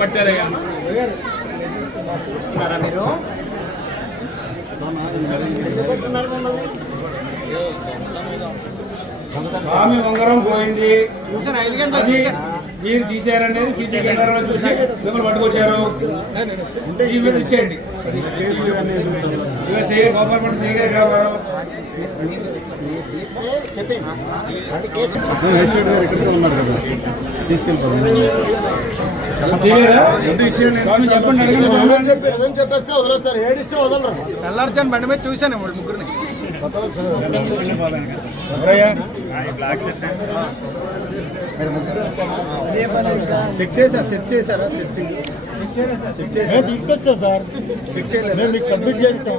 పట్టారా మీరు స్వామి ఉంగరం పోయింది, చూసాను 5 గంటలు మీరు తీసారనేది సీసీ కెమెరాలో చూసి మిమ్మల్ని పట్టుకొచ్చారు. ఇచ్చేయండి. గోపాలపట్నం శ్రీగారి వ్యాపారం ఇక్కడికే ఉన్నారు కదా, తీసుకెళ్ళిపోతాం. చెప్పేస్తే వదిలేస్తారు, ఏడిస్తే వదలరు. తెల్లారుజాను బండి మీద చూశాను ముగ్గురిని. చెక్ చేశారా? తీసుకొచ్చా సార్, చెక్ చేయలేదు, మీకు సబ్మిట్ చేస్తాం.